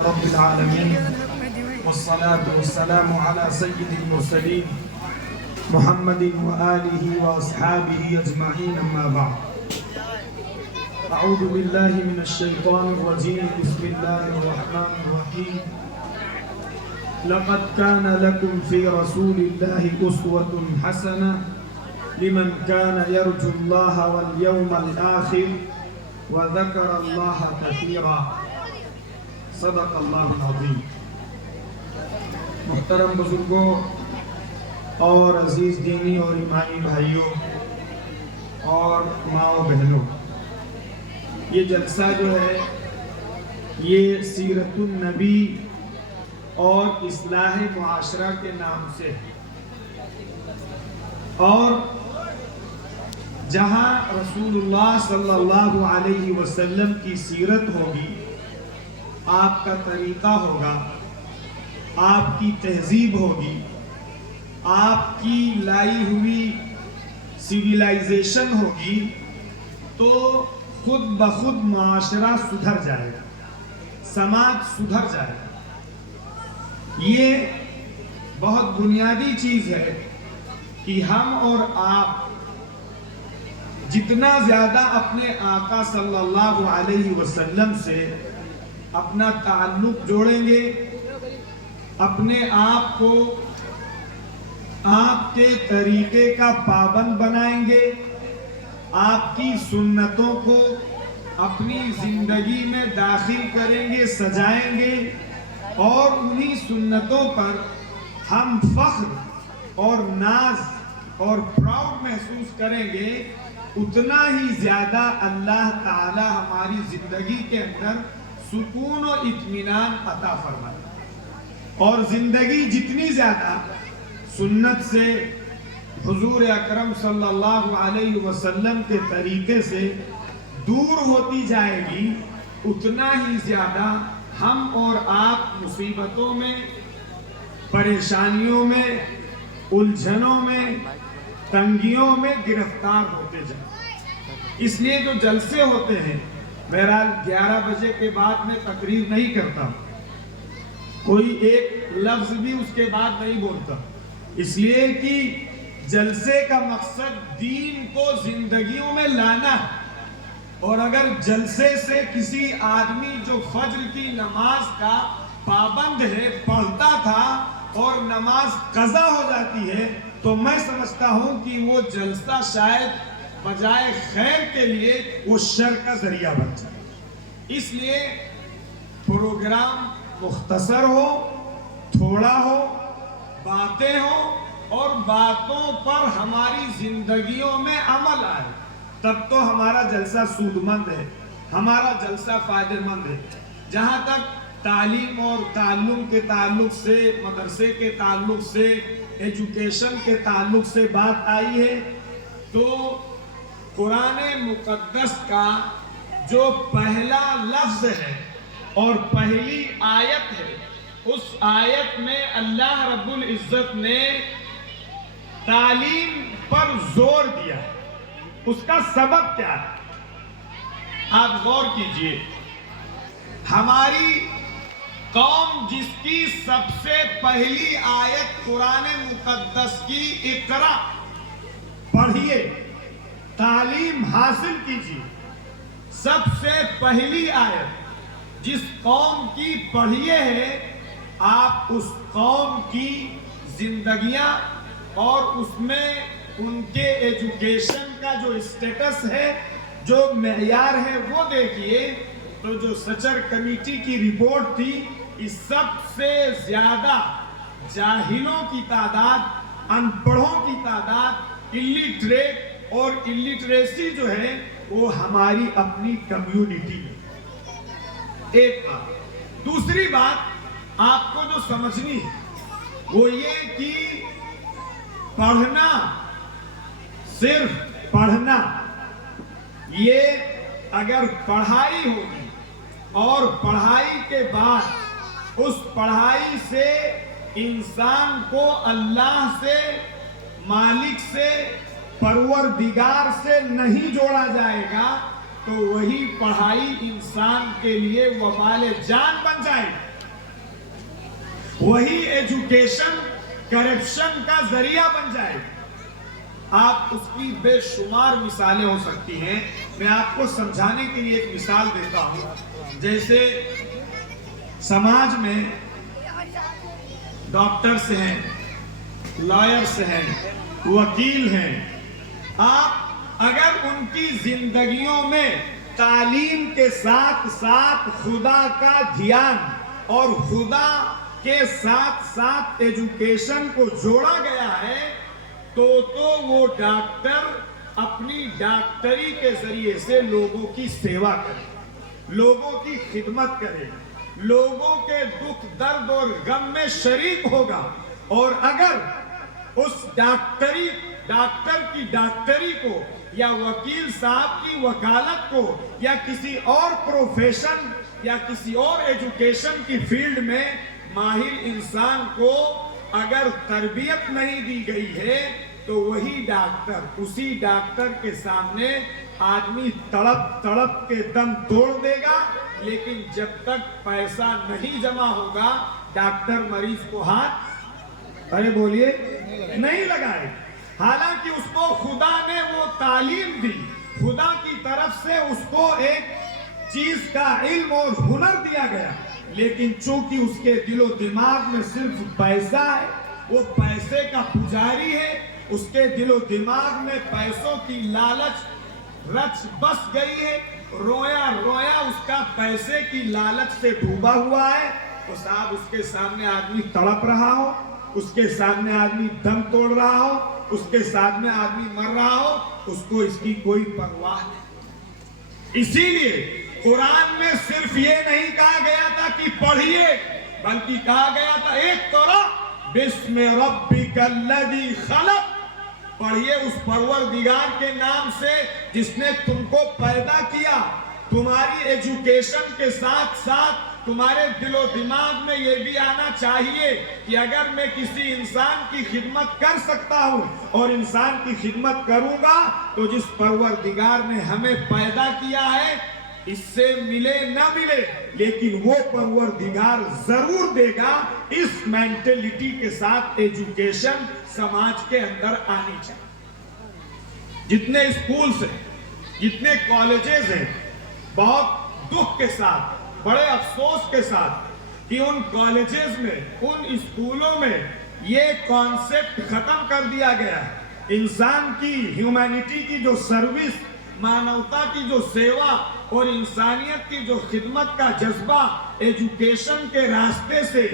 رب العالمين والصلاة والسلام على سيد المرسلين محمد وآله وأصحابه أجمعين أما بعد أعوذ بالله من الشيطان الرجيم بسم الله الرحمن الرحيم لقد كان لكم في رسول الله أسوة حسنة لمن كان يرجو الله واليوم الآخر وذكر الله كثيرا صدق اللہ العظیم۔ محترم بزرگوں اور عزیز دینی اور ایمانی بھائیوں اور ماؤں بہنوں، یہ جلسہ جو ہے یہ سیرت النبی اور اصلاح معاشرہ کے نام سے ہے، اور جہاں رسول اللہ صلی اللہ علیہ وسلم کی سیرت ہوگی، آپ کا طریقہ ہوگا، آپ کی تہذیب ہوگی، آپ کی لائی ہوئی سیویلائزیشن ہوگی، تو خود بخود معاشرہ سدھر جائے گا، سماج سدھر جائے گا۔ یہ بہت بنیادی چیز ہے کہ ہم اور آپ جتنا زیادہ اپنے آقا صلی اللہ علیہ وسلم سے اپنا تعلق جوڑیں گے، اپنے آپ کو آپ کے طریقے کا پابند بنائیں گے، آپ کی سنتوں کو اپنی زندگی میں داخل کریں گے، سجائیں گے، اور انہی سنتوں پر ہم فخر اور ناز اور پراؤڈ محسوس کریں گے، اتنا ہی زیادہ اللہ تعالی ہماری زندگی کے اندر سکون و اطمینان عطا فرمائے، اور زندگی جتنی زیادہ سنت سے، حضور اکرم صلی اللہ علیہ وسلم کے طریقے سے دور ہوتی جائے گی، اتنا ہی زیادہ ہم اور آپ مصیبتوں میں، پریشانیوں میں، الجھنوں میں، تنگیوں میں گرفتار ہوتے جائیں۔ اس لیے جو جلسے ہوتے ہیں، بہرحال 11 بجے کے بعد میں تقریر نہیں کرتا، کوئی ایک لفظ بھی اس کے بعد نہیں بولتا، اس لیے کہ جلسے کا مقصد دین کو زندگیوں میں لانا ہے، اور اگر جلسے سے کسی آدمی جو فجر کی نماز کا پابند ہے، پڑھتا تھا اور نماز قضا ہو جاتی ہے، تو میں سمجھتا ہوں کہ وہ جلسہ شاید بجائے خیر کے لیے وہ شر کا ذریعہ بن جائے۔ اس لیے پروگرام مختصر ہو، تھوڑا ہو، باتیں ہو، اور باتوں پر ہماری زندگیوں میں عمل آئے، تب تو ہمارا جلسہ سود مند ہے، ہمارا جلسہ فائدہ مند ہے۔ جہاں تک تعلیم اور تعلم کے تعلق سے، مدرسے کے تعلق سے، ایجوکیشن کے تعلق سے بات آئی ہے، تو قرآن مقدس کا جو پہلا لفظ ہے اور پہلی آیت ہے، اس آیت میں اللہ رب العزت نے تعلیم پر زور دیا ہے۔ اس کا سبب کیا ہے؟ آپ غور کیجئے، ہماری قوم جس کی سب سے پہلی آیت قرآن مقدس کی اقرا، پڑھیے، تعلیم حاصل کیجیے، سب سے پہلی آیت جس قوم کی پڑھیے ہے، آپ اس قوم کی زندگیاں اور اس میں ان کے ایجوکیشن کا جو اسٹیٹس ہے، جو معیار ہے، وہ دیکھیے، تو جو سچر کمیٹی کی رپورٹ تھی، اس سب سے زیادہ جاہلوں کی تعداد، ان پڑھوں کی تعداد، الٹریٹ اور الٹریسی جو ہے وہ ہماری اپنی کمیونٹی میں۔ ایک بات۔ دوسری بات آپ کو جو سمجھنی ہے وہ یہ کہ پڑھنا، صرف پڑھنا، یہ اگر پڑھائی ہوگی اور پڑھائی کے بعد اس پڑھائی سے انسان کو اللہ سے، مالک سے، پروردگار سے نہیں جوڑا جائے گا، تو وہی پڑھائی انسان کے لیے وبال جان بن جائے، وہی ایجوکیشن کرپشن کا ذریعہ بن جائے۔ آپ اس کی بے شمار مثالیں ہو سکتی ہیں، میں آپ کو سمجھانے کے لیے ایک مثال دیتا ہوں۔ جیسے سماج میں ڈاکٹرز ہیں، لائرز ہیں، وکیل ہیں، آپ اگر ان کی زندگیوں میں تعلیم کے ساتھ ساتھ خدا کا دھیان اور خدا کے ساتھ ساتھ ایجوکیشن کو جوڑا گیا ہے تو وہ ڈاکٹر اپنی ڈاکٹری کے ذریعے سے لوگوں کی سیوا کرے، لوگوں کی خدمت کرے، لوگوں کے دکھ درد اور غم میں شریک ہوگا۔ اور اگر اس ڈاکٹر کی ڈاکٹری کو یا وکیل صاحب کی وکالت کو یا کسی اور پروفیشن یا کسی اور ایجوکیشن کی فیلڈ میں ماہر انسان کو اگر تربیت نہیں دی گئی ہے تو وہی ڈاکٹر، اسی ڈاکٹر کے سامنے آدمی تڑپ تڑپ کے دم توڑ دے گا، لیکن جب تک پیسہ نہیں جمع ہوگا ڈاکٹر مریض کو ہاتھ بولیے نہیں لگائے۔ حالانکہ اس کو خدا نے وہ تعلیم دی، خدا کی طرف سے اس کو ایک چیز کا علم اور ہنر دیا گیا، لیکن چونکہ اس کے دل و دماغ میں صرف پیسہ ہے، وہ پیسے کا پجاری ہے، اس کے دل و دماغ میں پیسوں کی لالچ رچ بس گئی ہے، رویا رویا اس کا پیسے کی لالچ سے ڈوبا ہوا ہے، تو صاحب اس کے سامنے آدمی تڑپ رہا ہو، اس کے سامنے آدمی دم توڑ رہا ہو، اس کے سامنے آدمی مر رہا ہو، اس کو اس کی کوئی پرواہ نہیں۔ اسی لیے قرآن میں صرف یہ نہیں کہا گیا تھا کہ پڑھیے، بلکہ کہا گیا تھا اقرأ بسم ربک الذی خلق، پڑھیے اس پروردگار کے نام سے جس نے تم کو پیدا کیا۔ تمہاری ایجوکیشن کے ساتھ ساتھ تمہارے دل و دماغ میں یہ بھی آنا چاہیے کہ اگر میں کسی انسان کی خدمت کر سکتا ہوں اور انسان کی خدمت کروں گا تو جس پروردگار نے ہمیں پیدا کیا ہے اس سے ملے نہ ملے لیکن وہ پروردگار ضرور دے گا۔ اس مینٹلٹی کے ساتھ ایجوکیشن سماج کے اندر آنی چاہیے۔ جتنے اسکولز ہیں، جتنے کالجز ہیں، بہت دکھ کے ساتھ، بڑے افسوس کے ساتھ کہ ان کالجز میں، ان اسکولوں میں یہ کانسیپٹ ختم کر دیا گیا ہے۔ انسان کی ہیومینٹی کی جو سروس، مانوتا کی جو سیوا اور انسانیت کی جو خدمت کا جذبہ ایجوکیشن کے راستے سے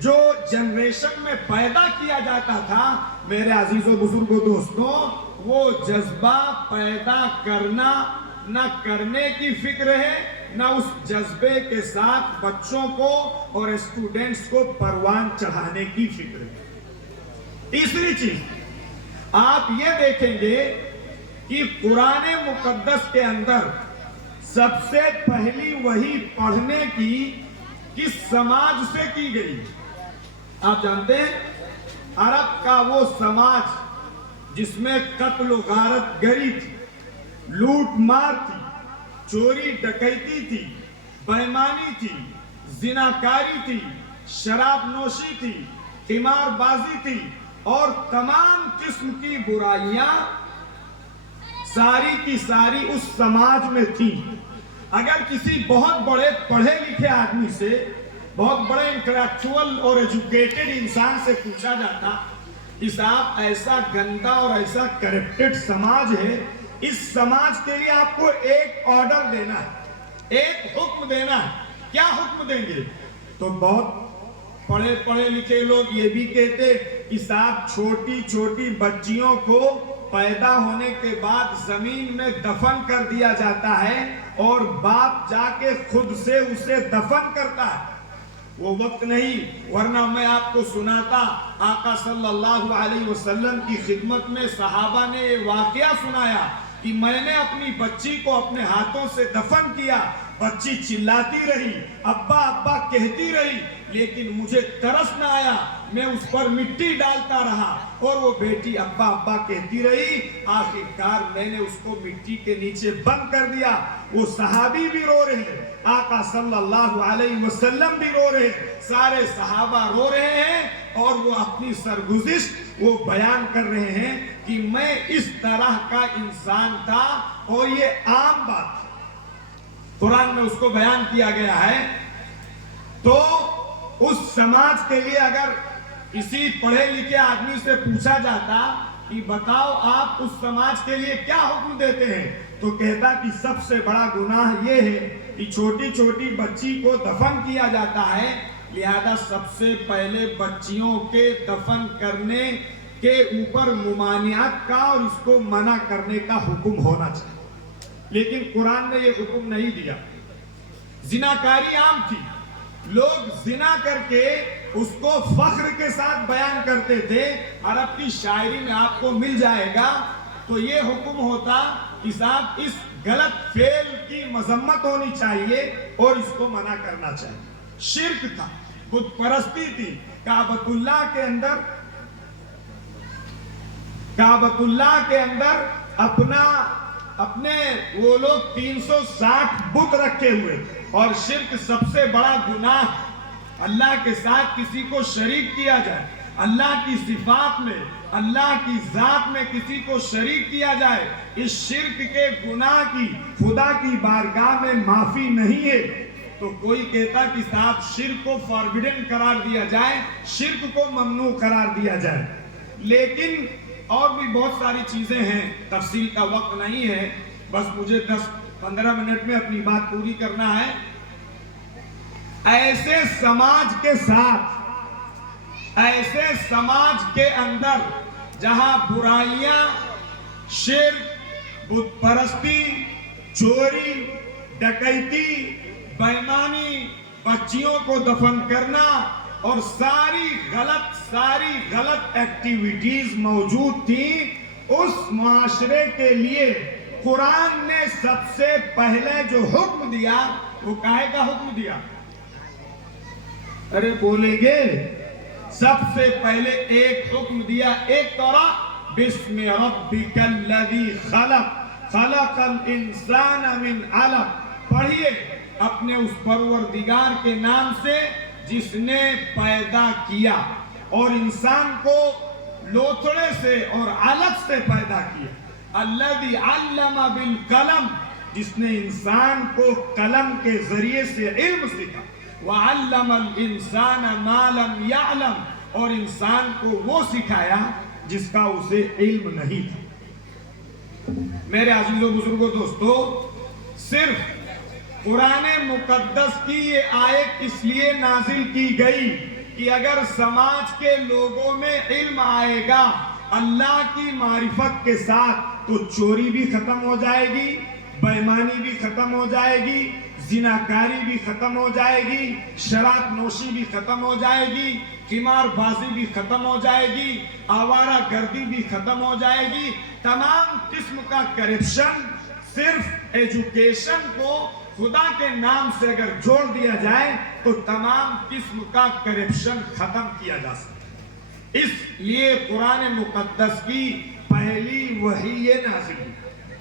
جو جنریشن میں پیدا کیا جاتا تھا، میرے عزیز و بزرگوں دوستوں، وہ جذبہ پیدا کرنا نہ کرنے کی فکر ہے، نہ اس جذبے کے ساتھ بچوں کو اور اسٹوڈنٹس کو پروان چڑھانے کی فکر ہے۔ تیسری چیز آپ یہ دیکھیں گے کہ قرآن مقدس کے اندر سب سے پہلی وحی پڑھنے کی کس سماج سے کی گئی؟ آپ جانتے ہیں عرب کا وہ سماج جس میں قتل و غارت گری تھی، لوٹ مار تھی، چوری ڈکیتی تھی، بےایمانی تھی، زناکاری تھی، شراب نوشی تھی، قمار بازی تھی اور تمام قسم کی برائیاں ساری کی ساری اس سماج میں تھی۔ اگر کسی بہت بڑے پڑھے لکھے آدمی سے، بہت بڑے انٹلیکچوئل اور ایجوکیٹڈ انسان سے پوچھا جاتا کہ صاحب ایسا گندا اور ایسا کرپٹڈ سماج ہے، اس سماج کے لیے آپ کو ایک آرڈر دینا ہے، ایک حکم دینا ہے، کیا حکم دیں گے؟ تو بہت پڑھے لکھے لوگ یہ بھی کہتے کہ صاحب چھوٹی چھوٹی بچیوں کو پیدا ہونے کے بعد زمین میں دفن کر دیا جاتا ہے اور باپ جا کے خود سے اسے دفن کرتا ہے۔ وہ وقت نہیں، ورنہ میں آپ کو سناتا آقا صلی اللہ علیہ وسلم کی خدمت میں صحابہ نے یہ واقعہ سنایا کہ میں نے اپنی بچی کو اپنے ہاتھوں سے دفن کیا بچی چلاتی رہی، ابا ابا کہتی رہی، لیکن مجھے ترس نہ آیا، میں اس پر مٹی ڈالتا رہا اور وہ بیٹی ابا ابا کہتی رہی، آخرکار میں نے اس کو مٹی کے نیچے بند کر دیا۔ وہ صحابی بھی رو رہے ہیں، آقا صلی اللہ علیہ وسلم بھی رو رہے ہیں، سارے صحابہ رو رہے ہیں، اور وہ اپنی سرگزشت وہ بیان کر رہے ہیں کہ میں اس طرح کا انسان تھا، اور یہ عام بات قرآن میں اس کو بیان کیا گیا ہے۔ تو اس سماج کے لیے اگر کسی پڑھے لکھے آدمی سے پوچھا جاتا کہ بتاؤ آپ اس سماج کے لیے کیا حکم دیتے ہیں، تو کہتا کہ سب سے بڑا گناہ یہ ہے کہ چھوٹی چھوٹی بچی کو دفن کیا جاتا ہے، لہذا سب سے پہلے بچیوں کے دفن کرنے کے اوپر ممانعت کا اور اس کو منع کرنے کا حکم ہونا چاہیے۔ لیکن قرآن نے یہ حکم نہیں دیا۔ زناکاری عام تھی، لوگ زنا کر کے اس کو فخر کے ساتھ بیان کرتے تھے۔ عرب کی شاعری میں آپ کو مل جائے گا، تو یہ حکم ہوتا کہ صاحب اس غلط فعل کی مذمت ہونی چاہیے اور اس کو منع کرنا چاہیے۔ شرک تھا، بت پرستی تھی۔ کعبۃ اللہ کے اندر اپنے وہ لوگ 360 بت رکھے ہوئے، اور شرک سب سے بڑا گناہ، اللہ کے ساتھ کسی کو شریک کیا جائے، اللہ کی صفات میں، اللہ کی ذات میں کسی کو شریک کیا جائے، اس شرک کے گناہ کی خدا کی بارگاہ میں معافی نہیں ہے۔ تو کوئی کہتا کہ صاحب شرک کو فاربیڈن قرار دیا جائے، شرک کو ممنوع قرار دیا جائے۔ لیکن اور بھی بہت ساری چیزیں ہیں، تفصیل کا وقت نہیں ہے، بس مجھے 10-15 منٹ میں اپنی بات پوری کرنا ہے۔ ایسے سماج کے ساتھ، ایسے سماج کے اندر جہاں برائیاں، شرک، بت پرستی، چوری، ڈکیتی، بےایمانی، بچیوں کو دفن کرنا اور ساری غلط ایکٹیویٹیز موجود تھیں، اس معاشرے کے لیے قرآن نے سب سے پہلے جو حکم دیا وہ کاہے کا حکم دیا؟ ارے بولیں گے؟ سب سے پہلے ایک حکم دیا، ایک طرح بسم ربک الذی خلق الانسان من علق، پڑھیے اپنے اس پروردگار کے نام سے جس نے پیدا کیا، اور انسان کو لوتھڑے سے اور علق سے پیدا کیا۔ الذی علم بالقلم، جس نے انسان کو قلم کے ذریعے سے علم سکھا۔ وعلم الانسان ما لم يعلم، اور انسان کو وہ سکھایا جس کا اسے علم نہیں تھا۔ میرے عزیزو بزرگو دوستو، صرف قرآن مقدس کی یہ آیت اس لیے نازل کی گئی کہ اگر سماج کے لوگوں میں علم آئے گا اللہ کی معرفت کے ساتھ، تو چوری بھی ختم ہو جائے گی، بےایمانی بھی ختم ہو جائے گی، زناکاری بھی ختم ہو جائے گی، شراب نوشی بھی ختم ہو جائے گی، قمار بازی بھی ختم ہو جائے گی، آوارہ گردی بھی ختم ہو جائے گی۔ تمام قسم کا کرپشن، صرف ایجوکیشن کو خدا کے نام سے اگر جوڑ دیا جائے تو تمام قسم کا کرپشن ختم کیا جا سکتا ہے۔ اس لیے قرآن مقدس کی پہلی وحی یہ نازل ہوئی۔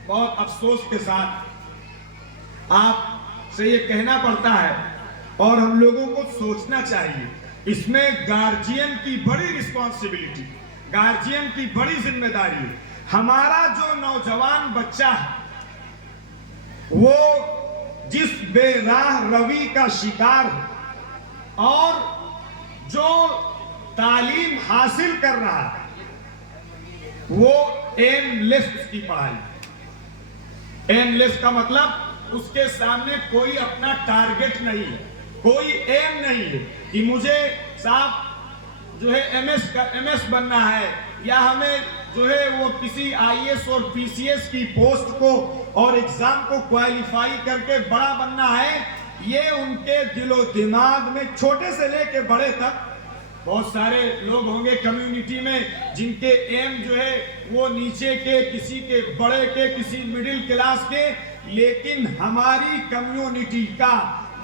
بہت افسوس کے ساتھ آپ سے یہ کہنا پڑتا ہے، اور ہم لوگوں کو سوچنا چاہیے، اس میں گارجین کی بڑی رسپانسبلٹی، گارجین کی بڑی ذمہ داری ہے۔ ہمارا جو نوجوان بچہ ہے وہ جس بے راہ روی کا شکار ہے اور جو تعلیم حاصل کر رہا ہے وہ ایم لیس کی پڑھائی۔ ایم لیس کا مطلب اس کے سامنے کوئی اپنا ٹارگٹ نہیں ہے، کوئی ایم نہیں ہے کہ مجھے صاحب جو ہے ایم ایس بننا ہے، یا ہمیں جو ہے وہ کسی آئی ایس اور پی سی ایس کی پوسٹ کو اور ایگزام کو کوالیفائی کر کے بڑا بننا ہے۔ یہ ان کے دل و دماغ میں چھوٹے سے لے کے بڑے تک بہت سارے لوگ ہوں گے کمیونٹی میں جن کے ایم جو ہے وہ نیچے کے، کسی کے بڑے کے، کسی مڈل کلاس کے، لیکن ہماری کمیونٹی کا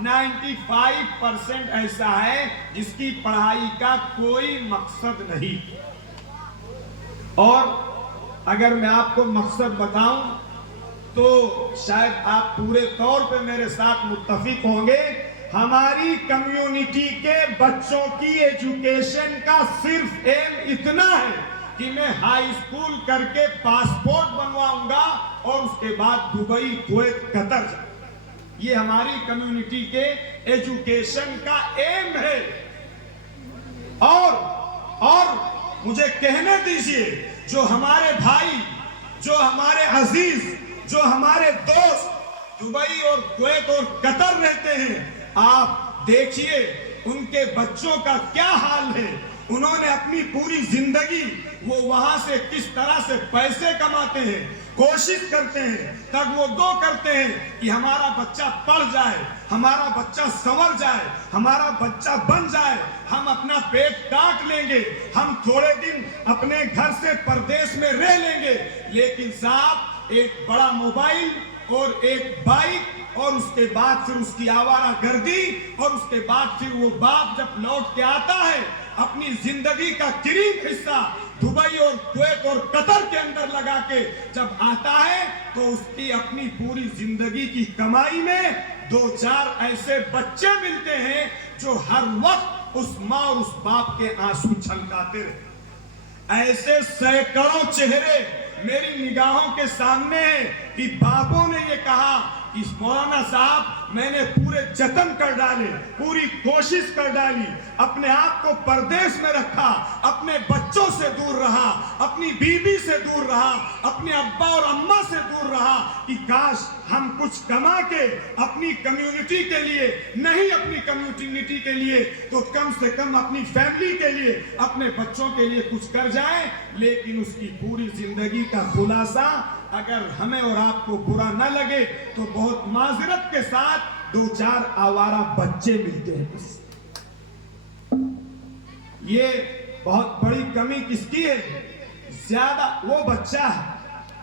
95% ایسا ہے جس کی پڑھائی کا کوئی مقصد نہیں. اور اگر میں آپ کو مقصد بتاؤں تو شاید آپ پورے طور پہ میرے ساتھ متفق ہوں گے. ہماری کمیونٹی کے بچوں کی ایجوکیشن کا صرف ایم اتنا ہے کہ میں ہائی اسکول کر کے پاسپورٹ بنواؤں گا اور اس کے بعد دبئی، کویت، قطر جاؤں. یہ ہماری کمیونٹی کے ایجوکیشن کا ایم ہے. اور مجھے کہنے دیجئے، جو ہمارے بھائی، جو ہمارے عزیز، جو ہمارے دوست دبئی اور کویت اور قطر رہتے ہیں، آپ دیکھیے ان کے بچوں کا کیا حال ہے. انہوں نے اپنی پوری زندگی وہ وہاں سے کس طرح سے پیسے کماتے ہیں، کوشش کرتے ہیں، تگ و دو کرتے ہیں کہ ہمارا بچہ پڑھ جائے، ہمارا بچہ سنور جائے، ہمارا بچہ بن جائے، ہم اپنا پیٹ کاٹ لیں گے، ہم تھوڑے دن اپنے گھر سے پردیس میں رہ لیں گے. لیکن صاحب ایک بڑا موبائل اور ایک بائک اور اس کے بعد پھر اس کی آوارہ گردی اور اس کے بعد پھر وہ باپ جب لوٹ کے آتا ہے اپنی زندگی کا قریب حصہ دبئی اور کویت اور قطر کے اندر لگا کے جب آتا ہے تو اس کی اپنی پوری زندگی کی کمائی میں 2-4 ایسے بچے ملتے ہیں جو ہر وقت اس ماں اور اس باپ کے آنسو چھلکاتے رہتے. ایسے سینکڑوں چہرے میری نگاہوں کے سامنے ہیں کہ باپوں نے یہ کہا کہ مولانا صاحب میں نے پورے جتن کر ڈالے، پوری کوشش کر ڈالی، اپنے آپ کو پردیس میں رکھا، اپنے بچوں سے دور رہا، اپنی بیوی سے دور رہا، اپنے ابا اور اماں سے دور رہا کہ کاش ہم کچھ کما کے اپنی کمیونٹی کے لیے، نہیں اپنی کمیونٹی کے لیے تو کم سے کم اپنی فیملی کے لیے، اپنے بچوں کے لیے کچھ کر جائیں. لیکن اس کی پوری زندگی کا خلاصہ اگر ہمیں اور آپ کو برا نہ لگے تو بہت معذرت کے ساتھ 2-4 آوارہ بچے ملتے ہیں بس. یہ بہت بڑی کمی کس کی ہے؟ زیادہ وہ بچہ ہے،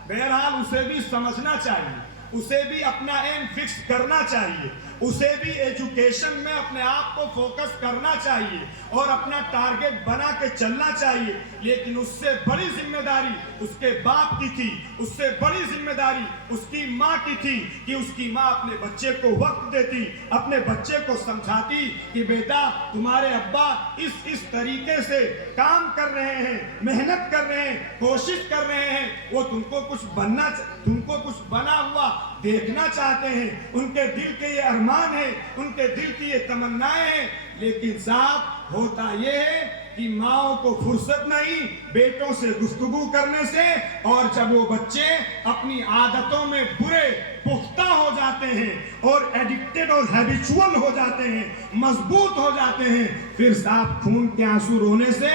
بہرحال اسے بھی سمجھنا چاہیے، اسے بھی اپنا ایم فکس کرنا چاہیے، اسے بھی ایجوکیشن میں اپنے آپ کو فوکس کرنا چاہیے اور اپنا ٹارگٹ بنا کے چلنا چاہیے. لیکن اس سے بڑی ذمہ داری اس کے باپ کی تھی، اس سے بڑی ذمہ داری اس کی ماں کی تھی کہ اس کی ماں اپنے بچے کو وقت دیتی، اپنے بچے کو سمجھاتی کہ بیٹا تمہارے ابا اس طریقے سے کام کر رہے ہیں، محنت کر رہے ہیں، کوشش کر رہے ہیں، وہ تم کو کچھ بنا ہوا دیکھنا چاہتے ہیں، ان کے دل کے یہ ارمان ہیں، ان کے دل کی یہ تمنائیں ہیں. لیکن صاحب ہوتا یہ ہے کہ ماؤں کو فرصت نہیں بیٹوں سے گفتگو کرنے سے، اور جب وہ بچے اپنی عادتوں میں برے پختہ ہو جاتے ہیں اور ایڈکٹڈ اور ہیبیچول ہو جاتے ہیں، مضبوط ہو جاتے ہیں، پھر صاحب خون کے آنسو رونے سے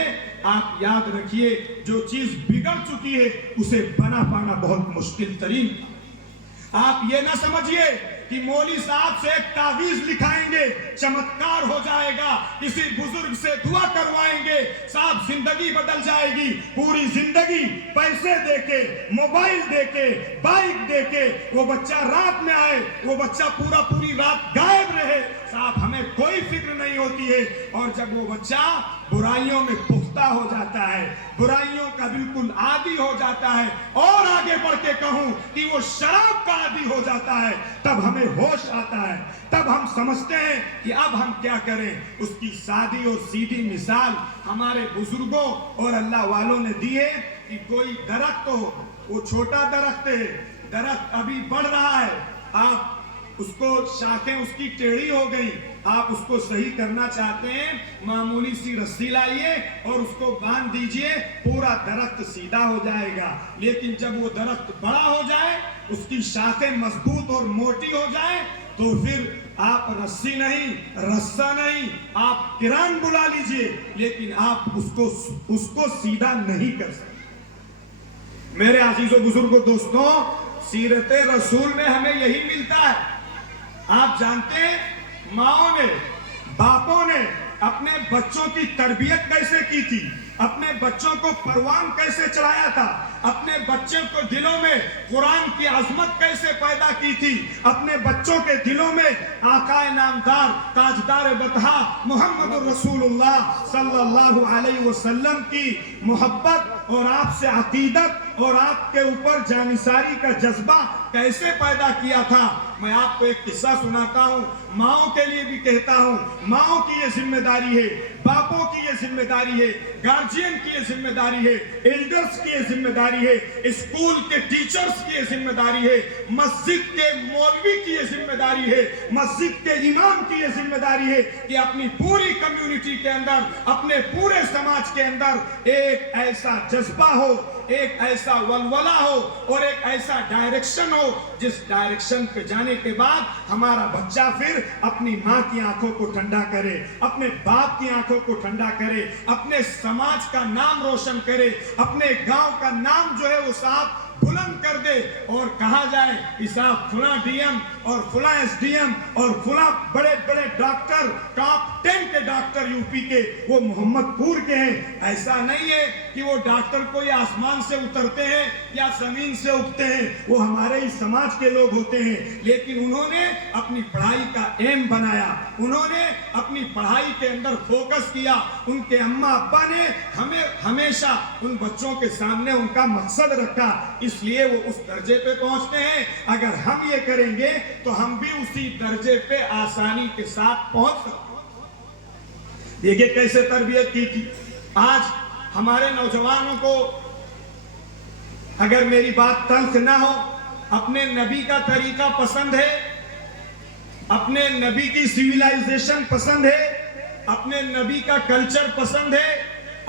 آپ یاد رکھیے جو چیز بگڑ چکی ہے اسے بنا پانا بہت مشکل ترین. آپ یہ نہ سمجھیے کہ مولوی صاحب سے ایک تعویذ لکھائیں گے چمتکار ہو جائے گا، کسی بزرگ سے دعا کروائیں گے صاحب زندگی بدل جائے گی. پوری زندگی پیسے دے کے، موبائل دے کے، بائک دے کے وہ بچہ رات میں آئے، وہ بچہ پوری رات غائب رہے، صاحب ہمیں کوئی فکر نہیں ہوتی ہے. اور جب وہ بچہ برائیوں میں پختہ ہو جاتا ہے، برائیوں کا بالکل عادی ہو جاتا ہے، اور آگے بڑھ کے کہوں کہ وہ شراب کا عادی ہو جاتا ہے، تب ہمیں ہوش آتا ہے، تب ہم سمجھتے ہیں کہ اب ہم کیا کریں. اس کی سادی اور سیدھی مثال ہمارے بزرگوں اور اللہ والوں نے دی ہے کہ کوئی درخت ہو، وہ چھوٹا درخت ہے، درخت ابھی بڑھ رہا ہے، آپ اس کو شاخیں اس کی ٹیڑھی ہو گئی، آپ اس کو صحیح کرنا چاہتے ہیں، معمولی سی رسی لائیے اور اس کو باندھ دیجئے، پورا درخت سیدھا ہو جائے گا. لیکن جب وہ درخت بڑا ہو جائے، اس کی شاخیں مضبوط اور موٹی ہو جائے تو پھر آپ رسی نہیں، رسہ نہیں، آپ کران بلا لیجئے، لیکن آپ اس کو سیدھا نہیں کر سکتے. میرے عزیز و بزرگوں دوستوں، سیرت رسول میں ہمیں یہی ملتا ہے. آپ جانتے ہیں ماؤں نے، باپوں نے اپنے بچوں کی تربیت کیسے کی تھی، اپنے بچوں کو پروان کیسے چلایا تھا، اپنے بچوں کو دلوں میں قرآن کی عظمت کیسے پیدا کی تھی، اپنے بچوں کے دلوں میں آقا نامدار تاجدار بطحا محمد رسول اللہ صلی اللہ علیہ وسلم کی محبت اور آپ سے عقیدت اور آپ کے اوپر جانثاری کا جذبہ کیسے پیدا کیا تھا۔ میں آپ کو ایک قصہ سناتا ہوں، ماؤں کے لیے بھی کہتا ہوں، ماؤں کی یہ ذمہ داری ہے، باپوں کی یہ ذمہ داری ہے، گارجین کی یہ ذمہ داری ہے، ایلڈرز کی یہ ذمہ داری ہے، اسکول کے ٹیچرز کی یہ ذمہ داری ہے، مسجد کے مولوی کی یہ ذمہ داری ہے، مسجد کے امام کی یہ ذمہ داری ہے کہ اپنی پوری کمیونٹی کے اندر، اپنے پورے سماج کے اندر ایک ایسا جذبہ ہو، ایک ایسا ولولہ ہو اور ایک ایسا ڈائریکشن ہو جس ڈائریکشن پہ جانے کے بعد ہمارا بچہ پھر اپنی ماں کی آنکھوں کو ٹھنڈا کرے، اپنے باپ کی آنکھوں کو ٹھنڈا کرے، اپنے سماج کا نام روشن کرے، اپنے گاؤں کا نام جو ہے وہ صاحب بلند کر دے، اور کہا جائے کہ صاحب فلاں ڈی ایم اور فلاں ایس ڈی ایم اور فلاں بڑے بڑے ڈاکٹر، ٹاپ 10 کے ڈاکٹر یو پی کے وہ محمد پور کے ہیں۔ ایسا نہیں ہے کہ وہ ڈاکٹر کوئی آسمان سے اترتے ہیں یا زمین سے اگتے ہیں، وہ ہمارے ہی سماج کے لوگ ہوتے ہیں، لیکن انہوں نے اپنی پڑھائی کا ایم بنایا، انہوں نے اپنی پڑھائی کے اندر فوکس کیا، ان کے اماں ابا نے ہمیں ہمیشہ ان بچوں کے سامنے ان کا مقصد رکھا، اس لیے وہ اس درجے پہ پہنچتے ہیں۔ اگر ہم یہ کریں گے تو ہم بھی اسی درجے پہ آسانی کے ساتھ پہنچ سکتے ہیں۔ دیکھیں کیسے تربیت کی تھی۔ آج ہمارے نوجوانوں کو اگر میری بات تلخ نہ ہو، اپنے نبی کا طریقہ پسند ہے، اپنے نبی کی سیویلائزیشن پسند ہے، اپنے نبی کا کلچر پسند ہے،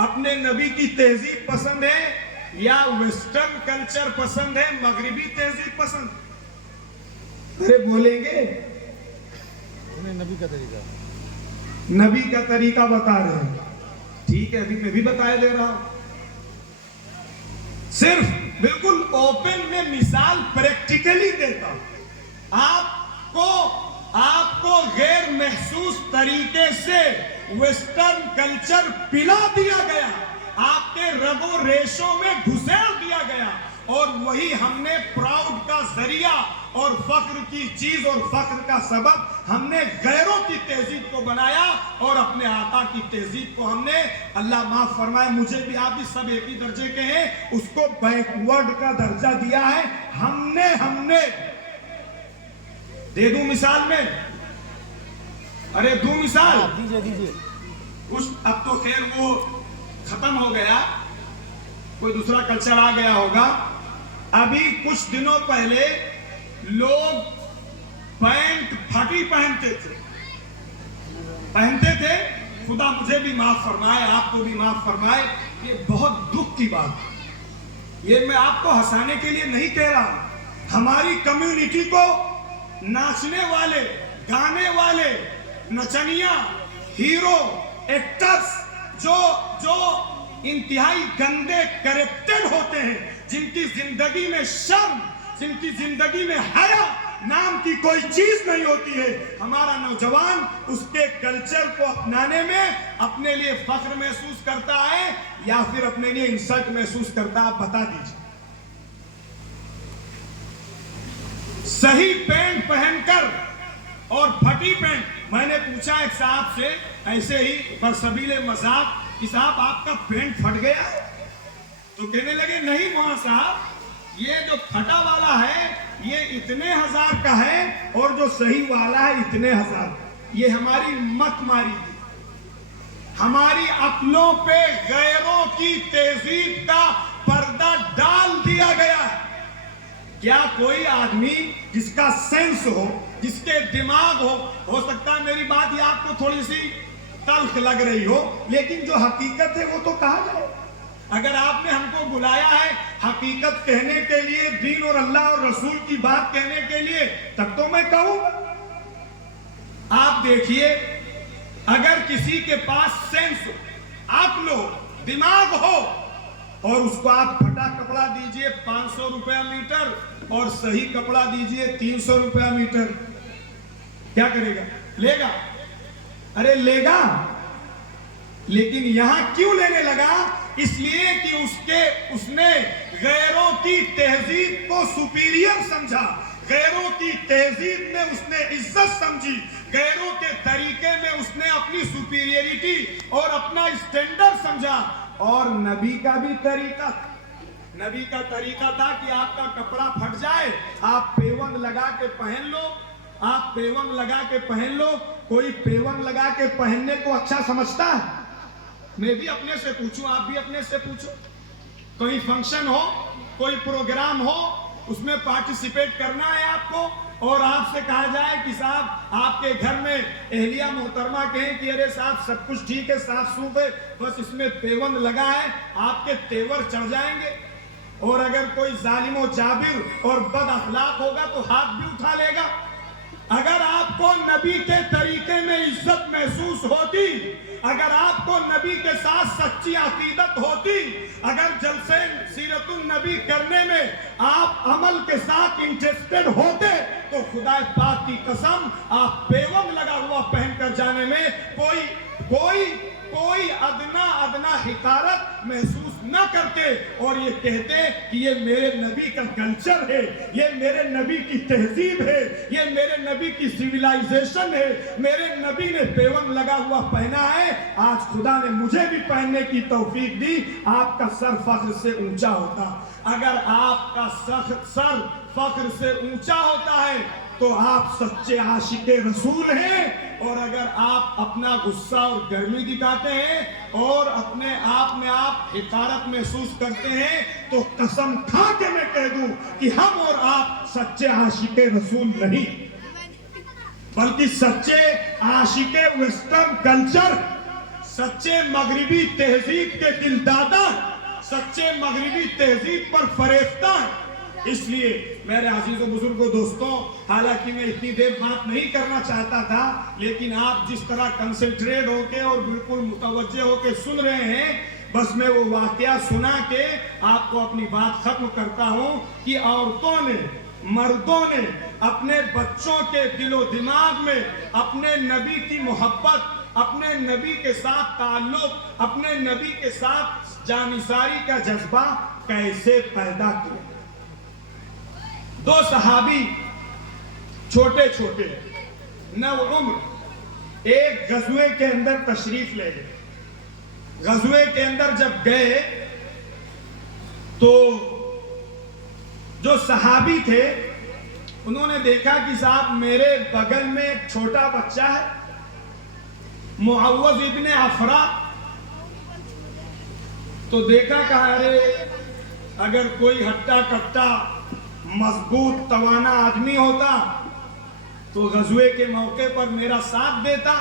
اپنے نبی کی تہذیب پسند ہے، یا ویسٹرن کلچر پسند ہے، مغربی تہذیب پسند؟ ارے بولیں گے؟ نبی کا طریقہ، نبی کا طریقہ بتا رہے ہیں، ٹھیک ہے، ابھی میں بھی بتایا دے رہا ہوں، صرف بالکل اوپن میں مثال پریکٹیکلی دیتا ہوں۔ آپ کو غیر محسوس طریقے سے ویسٹرن کلچر پلا دیا گیا، آپ کے رگ و ریشوں میں گھسیڑ دیا گیا، اور وہی ہم نے پراؤڈ کا ذریعہ اور فخر کی چیز اور فخر کا سبب ہم نے غیروں کی تہذیب کو بنایا، اور اپنے آقا کی تہذیب کو ہم نے، اللہ معاف فرمائے مجھے بھی، آپ بھی سب ایک ہی درجے کے ہیں، اس کو بیکورڈ کا درجہ دیا ہے ہم نے۔ دے دوں مثال میں؟ ارے دوں مثال؟ دیجئے۔ کچھ اب تو خیر وہ ختم ہو گیا، کوئی دوسرا کلچر آ گیا ہوگا۔ ابھی کچھ دنوں پہلے لوگ پینٹ پھٹی پہنتے تھے، خدا مجھے بھی معاف فرمائے، آپ کو بھی معاف فرمائے، یہ بہت دکھ کی بات ہے۔ یہ میں آپ کو ہنسانے کے لیے نہیں کہہ رہا ہوں، ہماری کمیونٹی کو ناچنے والے، گانے والے، نچنیاں، ہیرو، ایکٹرز جو انتہائی گندے کرپٹڈ ہوتے ہیں، جن کی زندگی میں شرم، جن کی زندگی میں حیا نام کی کوئی چیز نہیں ہوتی ہے، ہمارا نوجوان اس کے کلچر کو اپنانے میں اپنے لیے فخر محسوس کرتا ہے یا پھر اپنے لیے انسلٹ محسوس کرتا ہے؟ آپ بتا دیجیے۔ صحیح پینٹ پہن کر اور پھٹی پینٹ، میں نے پوچھا ایک صاحب سے ایسے ہی برسبیل مذاق کہ صاحب آپ کا پینٹ پھٹ گیا ہے؟ تو کہنے لگے نہیں وہاں صاحب، یہ جو پھٹا والا ہے یہ اتنے ہزار کا ہے اور جو صحیح والا ہے اتنے ہزار کا۔ یہ ہماری مت ماری تھی، ہماری عقلوں پہ غیروں کی تہذیب کا پردہ ڈال دیا گیا ہے۔ کیا کوئی آدمی جس کا سینس ہو، جس کے دماغ ہو سکتا ہے میری بات یہ آپ کو تھوڑی سی تلخ لگ رہی ہو، لیکن جو حقیقت ہے وہ تو کہا جائے۔ اگر آپ نے ہم کو بلایا ہے حقیقت کہنے کے لیے، دین اور اللہ اور رسول کی بات کہنے کے لیے، تب تو میں کہوں گا۔ آپ دیکھیے، اگر کسی کے پاس سینس ہو، عقل ہو، دماغ ہو، اور اس کو آپ پھٹا کپڑا دیجئے 500 روپیہ میٹر اور صحیح کپڑا دیجئے 300 روپیہ میٹر، کیا کرے گا؟ لے گا؟ ارے لے گا؟ لیکن یہاں کیوں لینے لگا؟ اس لیے کہ اس نے غیروں کی تہذیب کو سپیریئر سمجھا، غیروں کی تہذیب میں اس نے عزت سمجھی، غیروں کے طریقے میں اس نے اپنی سپیریئرٹی اور اپنا اسٹینڈرڈ سمجھا۔ اور نبی کا بھی طریقہ تھا کہ آپ کا کپڑا پھٹ جائے آپ پیوند لگا کے پہن لو، آپ پیوند لگا کے پہن لو۔ کوئی پیوند لگا کے پہننے کو اچھا سمجھتا ہے؟ میں بھی اپنے سے پوچھوں، آپ بھی اپنے سے پوچھو۔ کوئی فنکشن ہو، کوئی پروگرام ہو، اس میں پارٹیسپیٹ کرنا ہے آپ کو، اور آپ سے کہا جائے کہ صاحب آپ کے گھر میں اہلیہ محترمہ کہیں کہ ارے صاحب سب کچھ ٹھیک ہے، صاف صوف ہے، بس اس میں پیوند لگا ہے، آپ کے تیور چڑھ جائیں گے۔ اور اگر کوئی ظالم و جابر اور بد اخلاق ہوگا تو ہاتھ بھی اٹھا لے گا۔ اگر آپ کو نبی کے طریقے میں عزت محسوس ہوتی، اگر آپ کو نبی کے ساتھ سچی عقیدت ہوتی، اگر جلسے سیرت النبی کرنے میں آپ عمل کے ساتھ انٹرسٹڈ ہوتے، تو خدا پاک کی قسم آپ پیوند لگا ہوا پہن کر جانے میں کوئی ادنا حقارت محسوس نہ کرتے، اور یہ کہتے کہ یہ میرے نبی کا کلچر ہے، یہ میرے نبی کی تہذیب ہے، یہ میرے نبی کی سیولائزیشن ہے، میرے نبی نے پیوند لگا ہوا پہنا ہے، آج خدا نے مجھے بھی پہننے کی توفیق دی۔ آپ کا سر فخر سے اونچا ہوتا، اگر آپ کا سر فخر سے اونچا ہوتا ہے تو آپ سچے عاشق رسول ہیں، اور اگر آپ اپنا غصہ اور گرمی دکھاتے ہیں اور اپنے آپ میں آپ حقارت محسوس کرتے ہیں، تو قسم کھا کے میں کہہ دوں کہ ہم اور آپ سچے عاشق رسول نہیں، بلکہ سچے عاشق ویسٹرن کلچر، سچے مغربی تہذیب کے دل دادا، سچے مغربی تہذیب پر فریفتہ۔ اس لیے میرے عزیز و بزرگوں دوستوں، حالانکہ میں اتنی دیر بات نہیں کرنا چاہتا تھا، لیکن آپ جس طرح کنسنٹریٹ ہو کے اور بالکل متوجہ ہو کے سن رہے ہیں، بس میں وہ واقعہ سنا کے آپ کو اپنی بات ختم کرتا ہوں کہ عورتوں نے، مردوں نے اپنے بچوں کے دل و دماغ میں اپنے نبی کی محبت، اپنے نبی کے ساتھ تعلق، اپنے نبی کے ساتھ جانثاری کا جذبہ کیسے پیدا کیا۔ دو صحابی چھوٹے چھوٹے نو عمر ایک غزوے کے اندر تشریف لے گئے۔ غزوے کے اندر جب گئے تو جو صحابی تھے انہوں نے دیکھا کہ صاحب میرے بغل میں ایک چھوٹا بچہ ہے، معوذ ابن عفرا، تو دیکھا کہ ارے اگر کوئی ہٹا کٹا مضبوط توانا آدمی ہوتا تو غزوے کے موقع پر میرا ساتھ دیتا،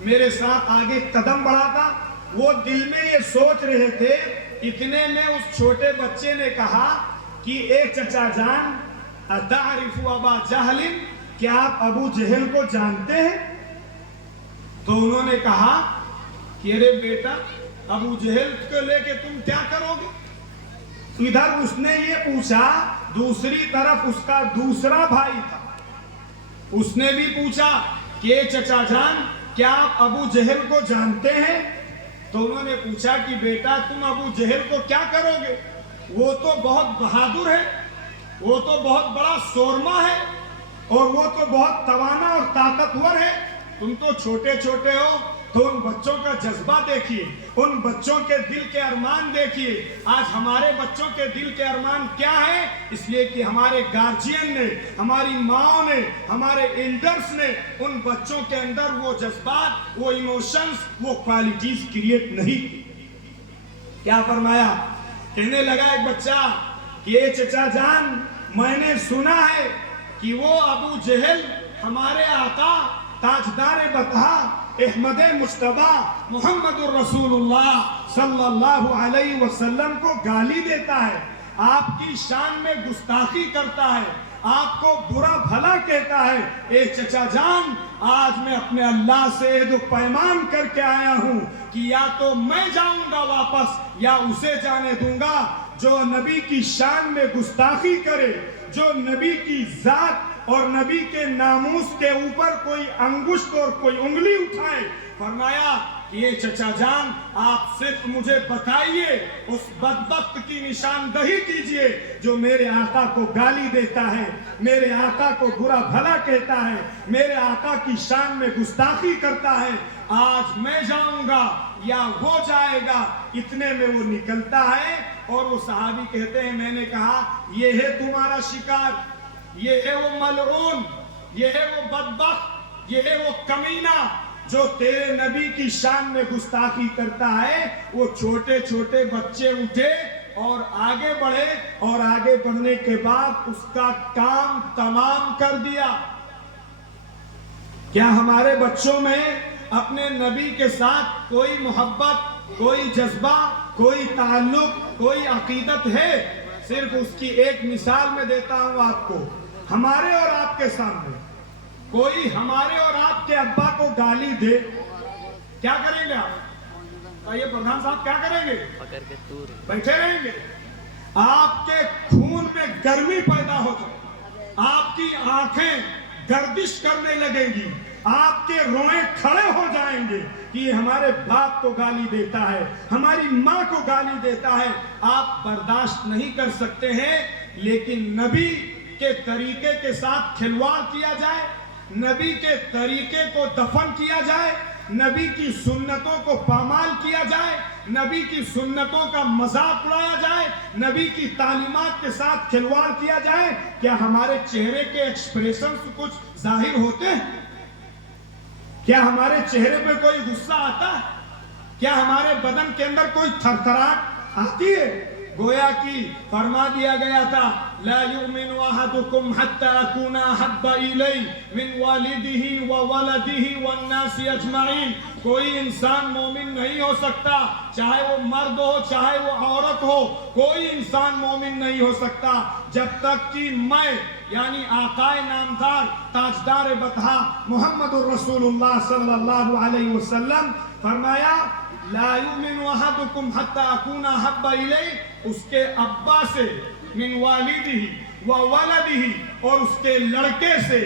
میرے ساتھ آگے قدم بڑھاتا۔ وہ دل میں یہ سوچ رہے تھے، اتنے میں اس چھوٹے بچے نے کہا کہ اے چچا جان، اتعرف ابا جہل، کیا آپ ابو جہل کو جانتے ہیں؟ تو انہوں نے کہا کہ ارے بیٹا، ابو جہل کو لے کے تم کیا کرو گے؟ ادھر اس نے یہ پوچھا، دوسری طرف اس کا دوسرا بھائی تھا، اس نے بھی پوچھا کہ اے چچا جان، کیا آپ ابو جہل کو جانتے ہیں؟ تو انہوں نے پوچھا کہ بیٹا تم ابو جہل کو کیا کرو گے؟ وہ تو بہت بہادر ہے، وہ تو بہت بڑا سورما ہے، اور وہ تو بہت توانا اور طاقتور ہے، تم تو چھوٹے چھوٹے ہو۔ تو ان بچوں کا جذبہ دیکھیے، ان بچوں کے دل کے ارمان دیکھیے۔ آج ہمارے بچوں کے دل کے ارمان کیا ہے؟ اس لیے کہ ہمارے گارجین نے، ہماری ماں نے، ہمارے ایلڈرز نے ان بچوں کے اندر وہ جذبات، وہ ایموشنز، وہ کوالٹیز کریٹ نہیں کی۔ کیا فرمایا؟ کہنے لگا ایک بچہ کہ اے چچا جان، میں نے سنا ہے کہ وہ ابو جہل ہمارے آقا تاجدار بطحا احمد مجتبی محمد الرسول اللہ صلی اللہ علیہ وسلم کو گالی دیتا ہے، آپ کی شان میں گستاخی کرتا ہے، آپ کو برا بھلا کہتا ہے۔ اے چچا جان، آج میں اپنے اللہ سے عہد و پیمان کر کے آیا ہوں کہ یا تو میں جاؤں گا واپس یا اسے جانے دوں گا جو نبی کی شان میں گستاخی کرے، جو نبی کی ذات اور نبی کے ناموس کے اوپر کوئی انگشت اور کوئی انگلی اٹھائے۔ فرمایا کہ یہ چچا جان آپ صرف مجھے بتائیے اس بدبخت کی نشاندہی کیجئے جو میرے آقا کو گالی دیتا ہے، میرے آقا کو برا بھلا کہتا ہے، میرے آقا کی شان میں گستاخی کرتا ہے، آج میں جاؤں گا یا وہ جائے گا۔ اتنے میں وہ نکلتا ہے اور وہ صحابی کہتے ہیں میں نے کہا یہ ہے تمہارا شکار، یہ ہے وہ ملعون، یہ ہے وہ بدبخت، یہ ہے وہ کمینہ جو تیرے نبی کی شان میں گستاخی کرتا ہے۔ وہ چھوٹے چھوٹے بچے اٹھے اور آگے بڑھے اور آگے بڑھنے کے بعد اس کا کام تمام کر دیا۔ کیا ہمارے بچوں میں اپنے نبی کے ساتھ کوئی محبت، کوئی جذبہ، کوئی تعلق، کوئی عقیدت ہے؟ صرف اس کی ایک مثال میں دیتا ہوں آپ کو۔ ہمارے اور آپ کے سامنے کوئی ہمارے اور آپ کے ابا کو گالی دے، کیا کریں گے آپ؟ یہ پردھان صاحب کیا کریں گے؟ بیٹھے رہیں گے؟ آپ کے خون میں گرمی پیدا ہو جائے، آپ کی آنکھیں گردش کرنے لگیں گی، آپ کے روئیں کھڑے ہو جائیں گے کہ یہ ہمارے باپ کو گالی دیتا ہے، ہماری ماں کو گالی دیتا ہے۔ آپ برداشت نہیں کر سکتے ہیں، لیکن نبی کے طریقے کے ساتھ کھلواڑ کیا جائے، نبی کے طریقے کو دفن کیا جائے، نبی کی سنتوں کو پامال کیا جائے، نبی کی سنتوں کا مذاق اڑایا جائے، نبی کی تعلیمات کے ساتھ کھلواڑ کیا جائے، کیا ہمارے چہرے کے ایکسپریشنز کچھ ظاہر ہوتے ہیں؟ کیا ہمارے چہرے پہ کوئی غصہ آتا ہے؟ کیا ہمارے بدن کے اندر کوئی تھرتھراہٹ آتی ہے؟ گویا کی فرما دیا گیا تھا لا یؤمن احدکم حتی اکون احب الی من والدہ وولدہ والناس اجمعین۔ کوئی انسان مومن نہیں ہو سکتا، چاہے وہ مرد ہو چاہے وہ عورت ہو، کوئی انسان مومن نہیں ہو سکتا جب تک کہ میں یعنی آقائے نامدار تاجدار بطحہ محمد الرسول اللہ صلی اللہ علیہ وسلم فرمایا لا یؤمن احدکم حتی اکون احب الی، اس کے ابا سے، من والدہ و ولدہ، اور اس کے لڑکے سے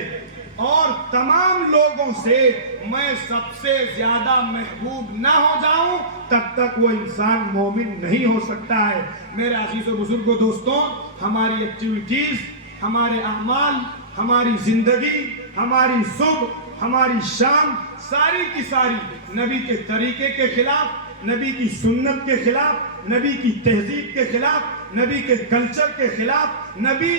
اور تمام لوگوں سے میں سب سے زیادہ محبوب نہ ہو جاؤں تب تک وہ انسان مومن نہیں ہو سکتا ہے۔ میرے عزیز و بزرگوں دوستوں، ہماری ایکٹیویٹیز، ہمارے اعمال، ہماری زندگی، ہماری صبح، ہماری شام، ساری کی ساری نبی کے طریقے کے خلاف، نبی کی سنت کے خلاف، نبی کی تہذیب کے خلاف، نبی کے کلچر کے خلاف، نبی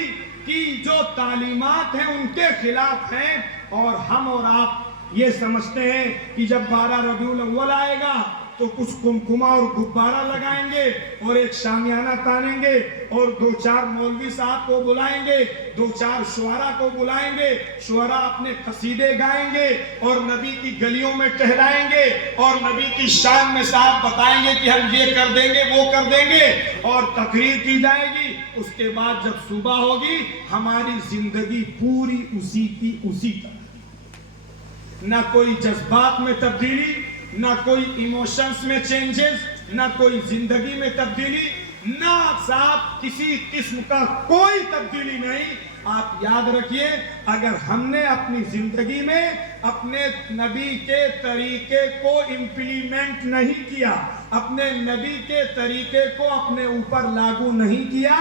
کی جو تعلیمات ہیں ان کے خلاف ہیں۔ اور ہم اور آپ یہ سمجھتے ہیں کہ جب 12 ربیع الاول آئے گا تو کچھ کمکمہ اور غبارہ لگائیں گے اور ایک شامیانہ تانیں گے اور 2-4 مولوی صاحب کو بلائیں گے، 2-4 شعراء کو بلائیں گے، شعراء اپنے قصیدے گائیں گے اور نبی کی گلیوں میں ٹہلائیں گے اور نبی کی شان میں صاحب بتائیں گے کہ ہم یہ کر دیں گے وہ کر دیں گے اور تقریر کی جائے گی۔ اس کے بعد جب صبح ہوگی ہماری زندگی پوری اسی کی اسی طرح، نہ کوئی جذبات میں تبدیلی، نہ کوئی ایموشنز میں چینجز، نہ کوئی زندگی میں تبدیلی، نہ صاحب کسی قسم کا کوئی تبدیلی نہیں۔ آپ یاد رکھیے اگر ہم نے اپنی زندگی میں اپنے نبی کے طریقے کو امپلیمنٹ نہیں کیا، اپنے نبی کے طریقے کو اپنے اوپر لاگو نہیں کیا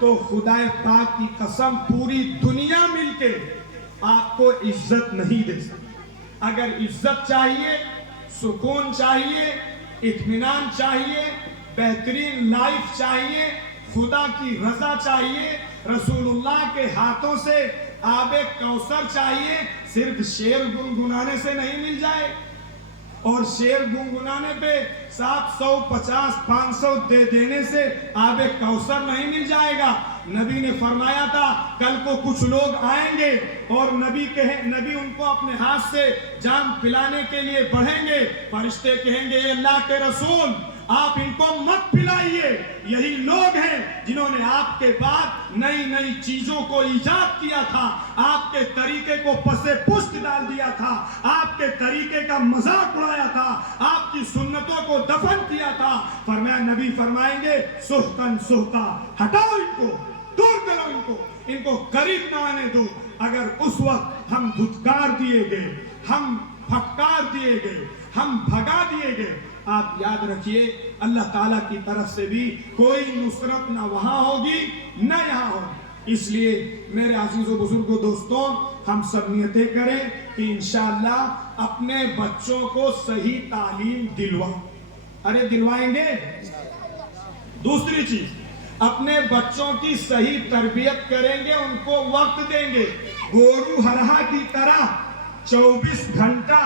تو خدا پاک کی قسم پوری دنیا مل کے آپ کو عزت نہیں دے سکتی۔ اگر عزت چاہیے، سکون چاہیے، اطمینان چاہیے، بہترین لائف چاہیے، خدا کی رضا چاہیے، رسول اللہ کے ہاتھوں سے آب کوثر چاہیے، صرف شعر گنگنانے سے نہیں مل جائے۔ اور شعر گنگنانے پہ 750-500 دے دینے سے آب کوثر نہیں مل جائے گا۔ نبی نے فرمایا تھا کل کو کچھ لوگ آئیں گے اور نبی ان کو اپنے ہاتھ سے جام پلانے کے لیے بڑھیں گے، فرشتے کہیں گے اے اللہ کے رسول آپ ان کو مت پلائیے، یہی لوگ ہیں جنہوں نے آپ کے بعد نئی نئی چیزوں کو ایجاد کیا تھا، آپ کے طریقے کو پسے پشت ڈال دیا تھا، آپ کے طریقے کا مذاق اڑایا تھا، آپ کی سنتوں کو دفن کیا تھا۔ فرمایا نبی فرمائیں گے سحقاً سحقا، ہٹاؤ ان کو، دور کرو ان کو قریب نہ آنے دو۔ اگر اس وقت ہم دھتکار دیے گئے، ہم پھٹکار دیے گئے، ہم بھگا دیے گئے. آپ یاد رکھیے اللہ تعالیٰ کی طرف سے بھی کوئی نصرت نہ وہاں ہوگی نہ یہاں ہوگی. اس لیے میرے عزیزوں بزرگوں دوستوں ہم سب نیتیں کریں کہ انشاءاللہ اپنے بچوں کو صحیح تعلیم دلوائیں گے. دوسری چیز اپنے بچوں کی صحیح تربیت کریں گے, ان کو وقت دیں گے. گورو ہرہا کی طرح 24 گھنٹہ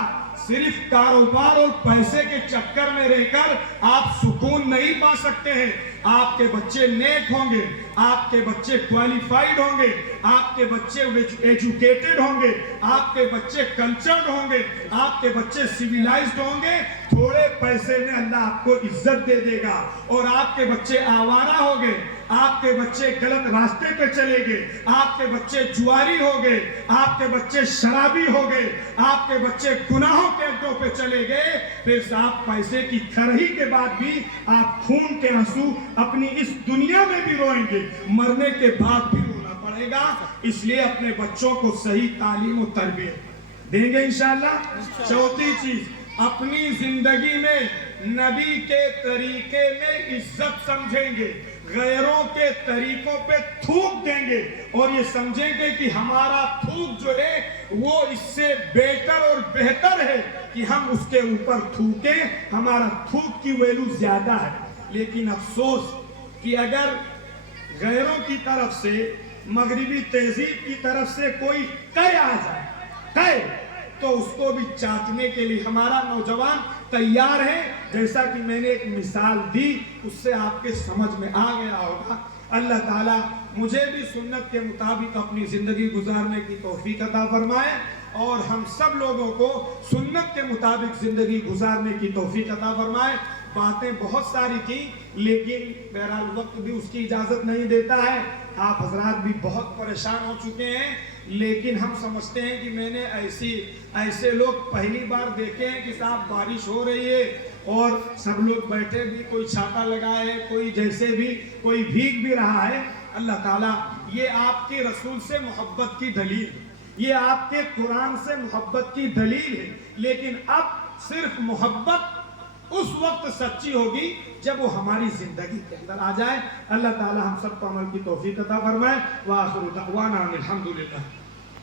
صرف کاروبار اور پیسے کے چکر میں رہ کر آپ سکون نہیں پا سکتے ہیں. آپ کے بچے نیک ہوں گے, آپ کے بچے کوالیفائیڈ ہوں گے, آپ کے بچے ایجوکیٹڈ ہوں گے, آپ کے بچے کلچرڈ ہوں گے, آپ کے بچے سیویلائزڈ ہوں گے. تھوڑے پیسے میں اللہ آپ کو عزت دے دے گا. اور آپ کے بچے آوارہ ہو گئے, آپ کے بچے غلط راستے پہ چلے گئے, آپ کے بچے جواری ہو گئے, آپ کے بچے شرابی ہو گئے, آپ کے بچے گناہوں کے اڈوں پہ چلے گئے, پھر آپ پیسے کی کھرہی کے بعد بھی آپ خون کے آنسو اپنی اس دنیا میں بھی روئیں گے, مرنے کے بعد بھی رونا پڑے گا. اس لیے اپنے بچوں کو صحیح تعلیم و تربیت دیں گے انشاءاللہ. چوتھی چیز اپنی زندگی میں نبی کے طریقے میں عزت سمجھیں گے, غیروں کے طریقوں پہ تھوک دیں گے اور یہ سمجھیں گے کہ ہمارا تھوک جو ہے وہ اس سے بیٹر اور بہتر ہے کہ ہم اس کے اوپر تھوکیں, ہمارا تھوک کی ویلو زیادہ ہے. لیکن افسوس کہ اگر غیروں کی طرف سے, مغربی تہذیب کی طرف سے کوئی قے آ جائے تو اس کو بھی چاٹنے کے لیے ہمارا نوجوان تیار ہے. جیسا کہ میں نے ایک مثال دی اس سے آپ کے سمجھ میں آ گیا ہوگا. اللہ تعالیٰ مجھے بھی سنت کے مطابق اپنی زندگی گزارنے کی توفیق عطا فرمائے اور ہم سب لوگوں کو سنت کے مطابق زندگی گزارنے کی توفیق عطا فرمائے. باتیں بہت ساری تھیں لیکن بہرحال وقت بھی اس کی اجازت نہیں دیتا ہے. آپ حضرات بھی بہت پریشان ہو چکے ہیں, لیکن ہم سمجھتے ہیں کہ میں نے ایسے لوگ پہلی بار دیکھے ہیں کہ صاحب بارش ہو رہی ہے اور سب لوگ بیٹھے بھی, کوئی چھاتا لگائے, کوئی جیسے بھی, کوئی بھیگ بھی رہا ہے. اللہ تعالیٰ یہ آپ کے رسول سے محبت کی دلیل ہے, یہ آپ کے قرآن سے محبت کی دلیل ہے. لیکن اب صرف محبت اس وقت سچی ہوگی جب وہ ہماری زندگی کے اندر آ جائے. اللہ تعالی ہم سب کو عمل کی توفیق عطا فرمائے. وآخر دعوانا الحمدللہ.